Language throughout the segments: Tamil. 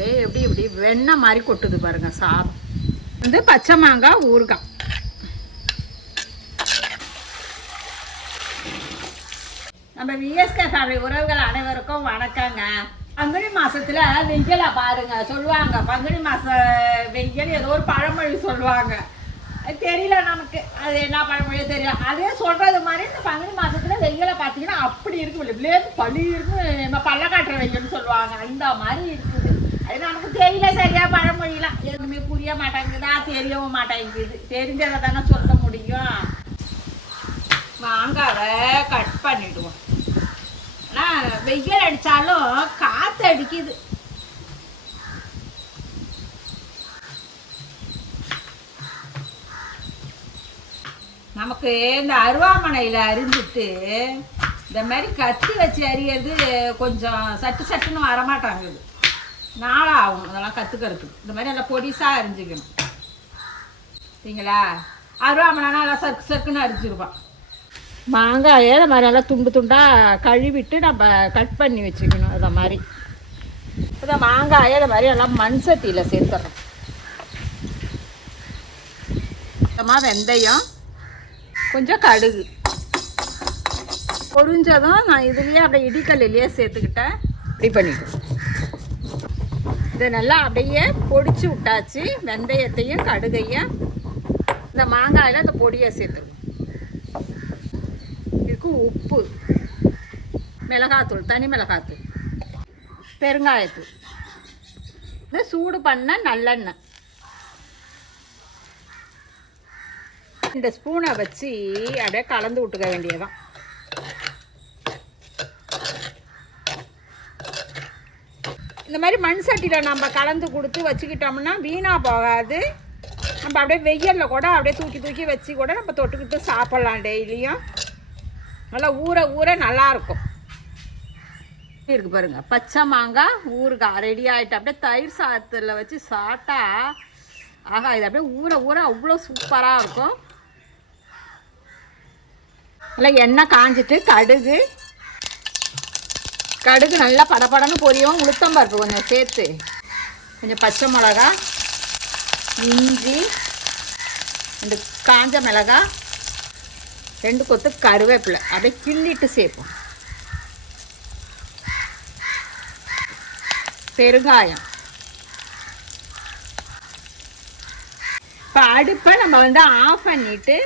அப்படியே எப்படி இப்படி வெண்ணெய் மாதிரி கொட்டுது பாருங்க சாதம். வந்து பச்சை மாங்காய் ஊறுகாய். நம்ம விஎஸ்கே ஃபேமிலி உறவுகள் அனைவருக்கும் வணக்கங்க. பங்குனி மாசத்துல வெயில பாருங்க சொல்லுவாங்க. பங்குனி மாச வெயில் ஏதோ ஒரு பழமொழி சொல்லுவாங்க, தெரியல நமக்கு அது என்ன பழமொழியோ தெரியல. அதே சொல்றது மாதிரி இந்த பங்குனி மாசத்துல வெயில பார்த்தீங்கன்னா அப்படி இருக்கு, பழி இருக்கு, நம்ம பல்ல காட்டுற வெயில்னு சொல்லுவாங்க, அந்த மாதிரி இருக்குது. அது நமக்கு தெரியல சரியா பழமொழிலாம் எதுவுமே புரிய மாட்டேங்குதா, தெரியவும் மாட்டேங்குது. தெரிஞ்சதை தானே சொல்ல முடியும். மாங்காவை கட் பண்ணிடுவோம். ஆனால் வெயில் அடித்தாலும் காற்று அடிக்குது. நமக்கு இந்த அருவாமனையில் அரிஞ்சிட்டு இந்த மாதிரி கத்தி வச்சு அரியறது கொஞ்சம் சட்டு சட்டுன்னு வரமாட்டாங்குது, நாளாகும் அதெல்லாம் கற்றுக்கிறதுக்கு. இந்த மாதிரி நல்லா பொடிசாக அரிஞ்சிக்கணும் சரிங்களா. அருவாமனைனா நல்லா சருக்கு சருக்குன்னு அரிஞ்சிருப்பான். மாங்காயை இந்த மாதிரி நல்லா துண்டு துண்டாக கழுவிட்டு நம்ம கட் பண்ணி வச்சுக்கணும். அதை மாதிரி இந்த மாங்காயை இந்த மாதிரி எல்லாம் மண் சட்டியில் சேர்த்துறோம். சுத்தமாக வெந்தயம், கொஞ்சம் கடுகு பொரிஞ்சதும் நான் இதுலேயே அப்படியே இடிக்கல்லையே சேர்த்துக்கிட்டேன். இப்படி பண்ணிவிட்டோம். இதை நல்லா அப்படியே பொடிச்சு விட்டாச்சு. வெந்தயத்தையும் கடுகையும் இந்த மாங்காயில் இந்த பொடியை சேர்த்துக்கணும். இதுக்கு உப்பு, மிளகாத்தூள், தனி மிளகாத்தூள், பெருங்காயத்தூள், இந்த சூடு பண்ண நல்லெண்ணெய். இந்த ஸ்பூனை வச்சு அப்படியே கலந்து விட்டுக்க வேண்டியதான். இந்த மாதிரி மண் சட்டியில் நம்ம கலந்து கொடுத்து வச்சுக்கிட்டோம்னா வீணாக போகாது. நம்ம அப்படியே வெயிலில் கூட அப்படியே தூக்கி தூக்கி வச்சு கூட நம்ம தொட்டுக்கிட்டு சாப்பிட்லாம். டெய்லியும் நல்லா ஊற ஊற நல்லாயிருக்கும். இருக்குது பாருங்க, பச்சை மாங்காய் ஊறுகாய் ரெடி ஆகிட்டு அப்படியே தயிர் சாதத்தில் வச்சு சாப்பிட்டா ஆகா, இது அப்படியே ஊற ஊற அவ்வளோ சூப்பராக இருக்கும். நல்லா எண்ணெய் காஞ்சிட்டு கடுகு நல்லா படப்படன்னு பொரியும். உளுத்தம்பருப்பு கொஞ்சம் சேர்த்து, கொஞ்சம் பச்சை மிளகா, இஞ்சி, இந்த காஞ்ச மிளகா, 2 கொத்து கருவேப்பிலை அப்படியே கிள்ளிட்டு சேர்ப்போம். பெருங்காயம். இப்போ அடுப்பை நம்ம வந்து ஆஃப் பண்ணிவிட்டு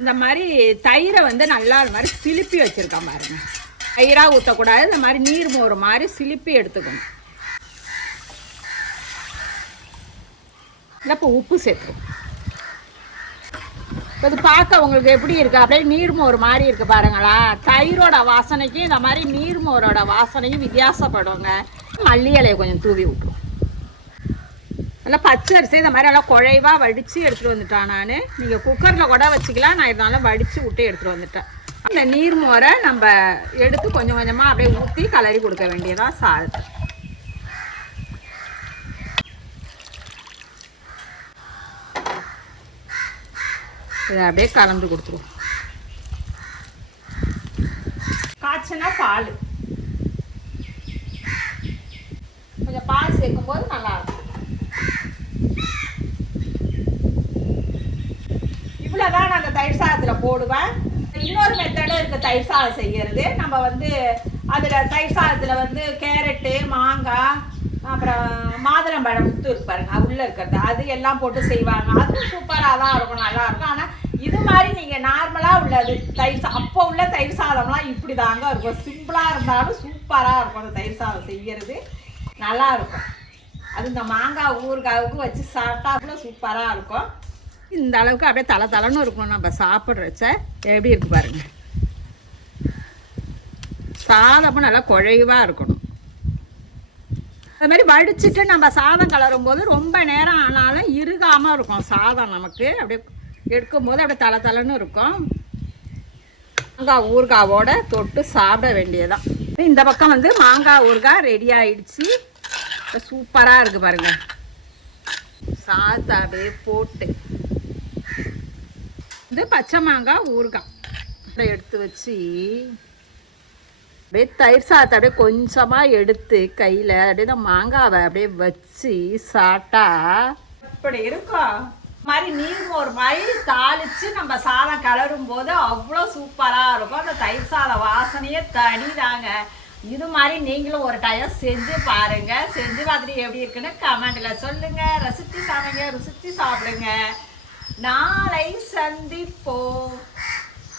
இந்த மாதிரி தயிரை வந்து நல்லா இது மாதிரி சிலிப்பி வச்சுருக்கோம் பாருங்க. தயிராக ஊற்றக்கூடாது, இந்த மாதிரி நீர் மோர் மாதிரி சிலிப்பி எடுத்துக்கணும். இல்லை இப்போ உப்பு சேர்த்துக்கணும். இது பார்க்க உங்களுக்கு எப்படி இருக்குது, அப்படியே நீர்மோர் மாதிரி இருக்குது பாருங்களா. தயிரோட வாசனைக்கும் இந்த மாதிரி நீர்மோரோட வாசனையும் வித்தியாசப்படுங்க. மல்லி இலையை கொஞ்சம் தூவி விட்டுரும். நல்லா பச்சரிசி இந்த மாதிரி நல்லா குழைவாக வடித்து எடுத்துகிட்டு வந்துட்டேன் நான். நீங்கள் குக்கரில் கூட வச்சுக்கலாம், நான் இதனால வடித்து விட்டு எடுத்துகிட்டு வந்துட்டேன். அந்த நீர்மோரை நம்ம எடுத்து கொஞ்சம் கொஞ்சமாக அப்படியே ஊற்றி கலரி கொடுக்க வேண்டியதான் சாதத்தை. இதை அப்படியே கலந்து கொடுத்துருவோம். காய்ச்சினா பால், கொஞ்சம் பால் சேர்க்கும் போது நல்லாயிருக்கும். இவ்வளோதான் நான் அந்த தயிர் சாதத்தில் போடுவேன். இன்னொரு மெத்தடும் இருக்குது தயிர் சாதம் செய்கிறது. நம்ம வந்து அதில் தயிர் சாதத்தில் வந்து கேரட்டு, மாங்காய், அப்புறம் மாதுளம்பழம் முத்து இருக்கு பாருங்க, உள்ளே இருக்கிறது அது எல்லாம் போட்டு செய்வாங்க. அதுவும் சூப்பராக தான் இருக்கும், நல்லாயிருக்கும். ஆனால் இது மாதிரி நீங்கள் நார்மலாக உள்ளது தயிர் அப்போ உள்ள தயிர் சாதம்லாம் இப்படி தாங்க இருக்கும். சிம்பிளாக இருந்தாலும் சூப்பராக இருக்கும். அந்த தயிர் சாதம் செய்கிறது நல்லாயிருக்கும். அது இந்த மாங்காய் ஊறுகாவுக்கு வச்சு சாப்பிட்டா அவ்வளோ சூப்பராக இருக்கும். இந்த அளவுக்கு அப்படியே தலை தலைன்னு இருக்கணும் நம்ம சாப்பிட்றச்ச. எப்படி இருக்கு பாருங்க, சாதமும் நல்லா குழைவாக இருக்கணும். அது மாதிரி வடிச்சிட்டு நம்ம சாதம் கலரும் போது ரொம்ப நேரம் ஆனாலும் இறுகாமல் இருக்கும் சாதம். நமக்கு அப்படியே எடுக்கும்போது அப்படியே தலை தலைன்னு இருக்கும். மாங்காய் ஊறுகாவோட தொட்டு சாப்பிட வேண்டியதான். இந்த பக்கம் வந்து மாங்காய் ஊறுகாய் ரெடி ஆயிடுச்சு. சூப்பராக இருக்குது பாருங்க. சாதத்தை அப்படியே போட்டு இது பச்சை மாங்காய் ஊறுகாய் எடுத்து வச்சு அப்படியே தயிர் சாதத்தை அப்படியே கொஞ்சமாக எடுத்து கையில் அப்படியே இந்த மாங்காவை அப்படியே வச்சு சாப்பிட்டா இப்படி இருக்கும். மாதிரி நீங்கள் ஒரு மாதிரி தாளித்து நம்ம சாதம் கிளறும் போது அவ்வளோ சூப்பராக இருக்கும். அந்த தயிர் சாதம் வாசனையே தனிதாங்க. இது மாதிரி நீங்களும் ஒரு டைம் செஞ்சு பாருங்கள். செஞ்சு பார்த்துட்டு எப்படி இருக்குன்னு கமெண்டில் சொல்லுங்கள். ரசித்து சமைங்க, ருசித்து சாப்பிடுங்க. நாளை சந்திப்போம்.